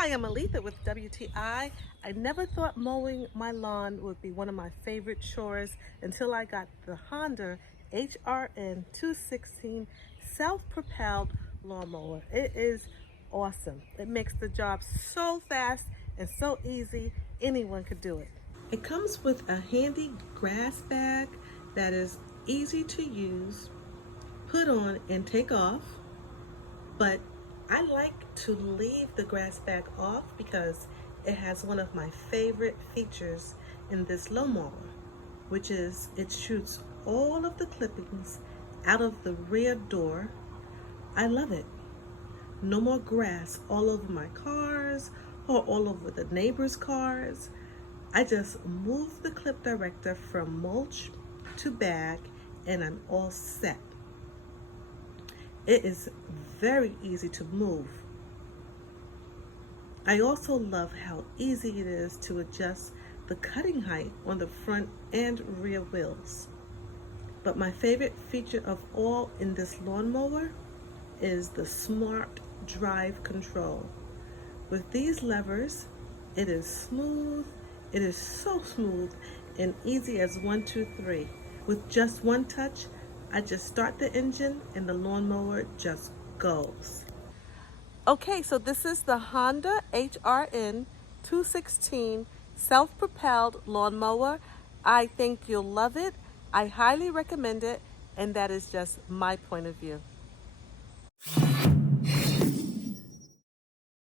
Hi, I'm Aletha with WTI. I never thought mowing my lawn would be one of my favorite chores until I got the Honda HRN 216 Self-Propelled Lawn Mower. It is awesome. It makes the job so fast and so easy, anyone could do it. It comes with a handy grass bag that is easy to use, put on and take off, but I like to leave the grass bag off because it has one of my favorite features in this lawnmower, which is it shoots all of the clippings out of the rear door. I love it. No more grass all over my cars or all over the neighbors' cars. I just move the clip director from mulch to bag and I'm all set. It is very easy to move. I also love how easy it is to adjust the cutting height on the front and rear wheels. But my favorite feature of all in this lawnmower is the smart drive control. With these levers, it is smooth. It is so smooth and easy as 1, 2, 3. With just one touch, I just start the engine and the lawnmower just goes. Okay, so this is the Honda HRN 216 self-propelled lawnmower. I think you'll love it. I highly recommend it, and that is just my point of view.